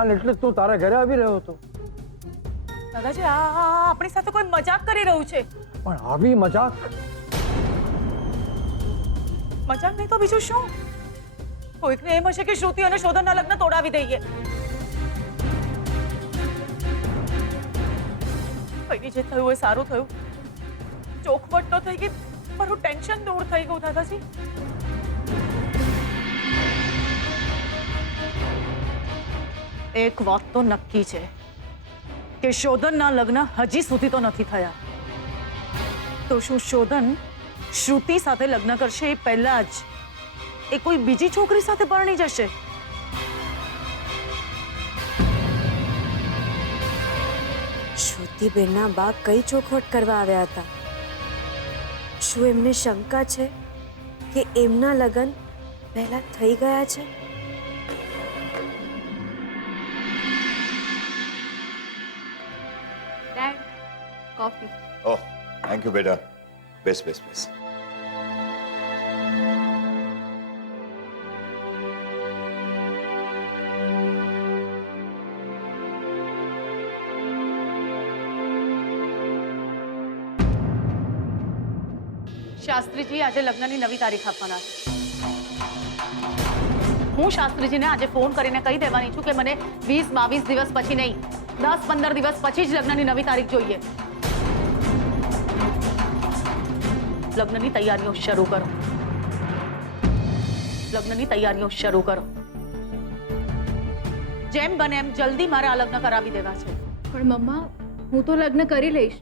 અને એટલે તું તારા ઘરે આવી રહ્યો હતો. દાદાજી આ આપણી સાથે કોઈ મજાક કરી રહ્યું છે. પણ આવી મજાક? મજાક નહીં તો બીજું શું? કોઈકને એમ હશે કે શ્રુતિ અને શોધનના લગ્ન તોડાવી દઈએ. કઈ જે થયું એ સારું થયું. ચોખવટ તો થઈ ગઈ, મારું ટેન્શન દૂર થઈ ગયું દાદાજી. એક વાત તો નક્કી છે કે શોધનના લગ્ન હજી સુધી તો નથી થયા. તો શું શોધન શ્રુતિ સાથે લગ્ન કરશે એ પહેલા જ એ કોઈ બીજી છોકરી સાથે પરણી જશે? શ્રુતિબેનના બા કઈ ચોખવટ કરવા આવ્યા હતા? શું એમને શંકા છે કે એમના લગ્ન પહેલા થઈ ગયા છે? Dad, coffee. Oh, thank you બેટા. બેસ બેસ બેસ. શાસ્ત્રીજી આજે લગ્નની નવી તારીખ આપવાના છે. હું શાસ્ત્રીજીને આજે ફોન કરીને કહી દેવાની છું કે મને 20-22 દિવસ પછી નહીં, 10-15 દિવસ પછી જ લગ્નની નવી તારીખ જોઈએ. લગ્નની તૈયારીઓ શરૂ કરો. લગ્નની તૈયારીઓ શરૂ કરો. જેમ બને એમ જલ્દી મારે આ લગ્ન કરાવી દેવા છે. પણ મમ્મા, હું તો લગ્ન કરી લઈશ,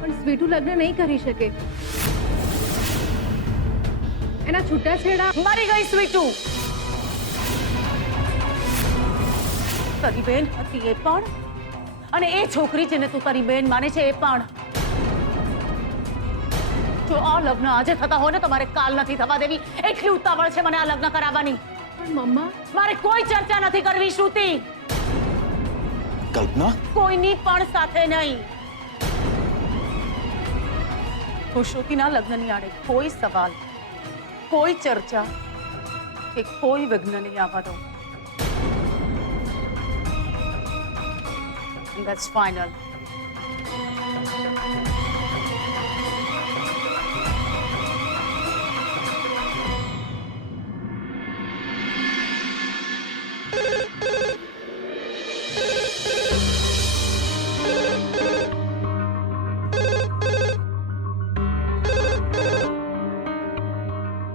પણ સ્વીટુ લગ્ન નહીં કરી શકે. એના છૂટાછેડા. મરી ગઈ સ્વીટુ. તારી બેન હતી એ પણ, અને એ છોકરી જેને તું તારી બેન માને છે એ પણ. જો આ લગ્ન આજે થતા હોય ને તો મારે કાલ નથી થવા દેવી. એટલી ઉતાવળ છે મને આ લગ્ન કરાવવાની. પણ મમ્મા, મારે કોઈ ચર્ચા નથી કરવી શ્રુતિ. કલ્પના, કોઈની પણ સાથે નહીં. હું શ્રુતિના લગ્નની આડે કોઈ સવાલ, કોઈ ચર્ચા કે કોઈ વિઘ્ન નહીં આવવા દઉં. And that's final.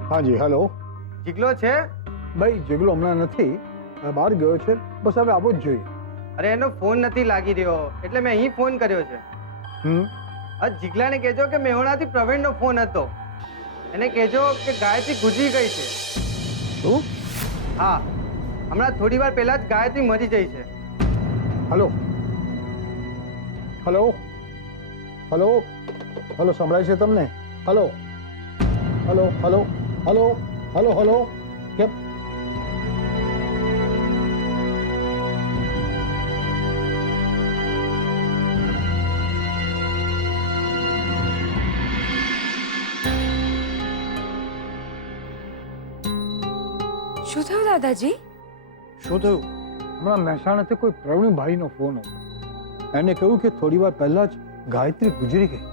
હા જી, હેલો. જીગલો છે? ભાઈ જીગલો હમણાં નથી, બહાર ગયો છે. બસ હવે આવો જ જોઈએ. અરે એનો ફોન નથી લાગી રહ્યો એટલે મેં અહીં ફોન કર્યો છે. આ જીગલાને કહેજો કે મેહોણાથી પ્રવીણનો ફોન હતો. એને કહેજો કે ગાયત્રી ગુજરી ગઈ છે. શું? હા, હમણાં થોડી વાર પહેલા જ ગાયત્રી મરી ગઈ છે. હલો હલો હલો હલો, સંભળાય છે તમને? Hello hello hello hello hello hello. કેમ? શું થયું દાદાજી? શું થયું? હમણાં મહેસાણાથી કોઈ પ્રવીણભાઈનો ફોન હતો. એને કહ્યું કે થોડી વાર પહેલા જ ગાયત્રી ગુજરી ગઈ.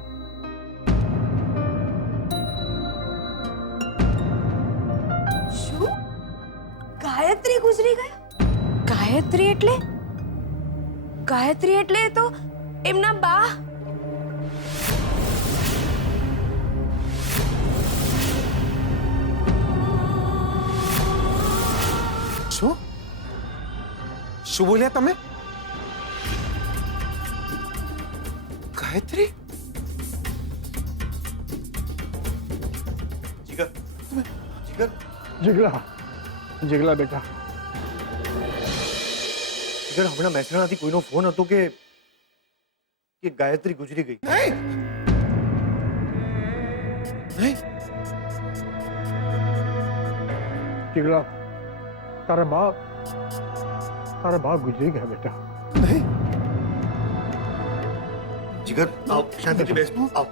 શું? ગાયત્રી ગુજરી ગયા? ગાયત્રી એટલે? ગાયત્રી એટલે તો એમના બા. શું શું બોલ્યા તમે? ગાયત્રી? જીગર, જીગર, જીગલા, જીગલા બેટા. જીગર, હમણાં મહેસાણાથી કોઈનો ફોન હતો કે ગાયત્રી ગુજરી ગઈ. નહીં નહીં જીગલા, તારા બા ગુજરી ગયા બેટા. નહીં. જીગર, આવ, શાંતિથી બેસ. આવ,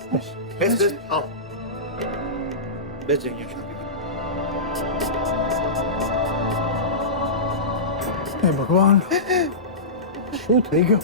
બેસ બેસ, આવ. બેસ જઈએ શાંતિથી. હે ભગવાન, શું થઈ ગયું?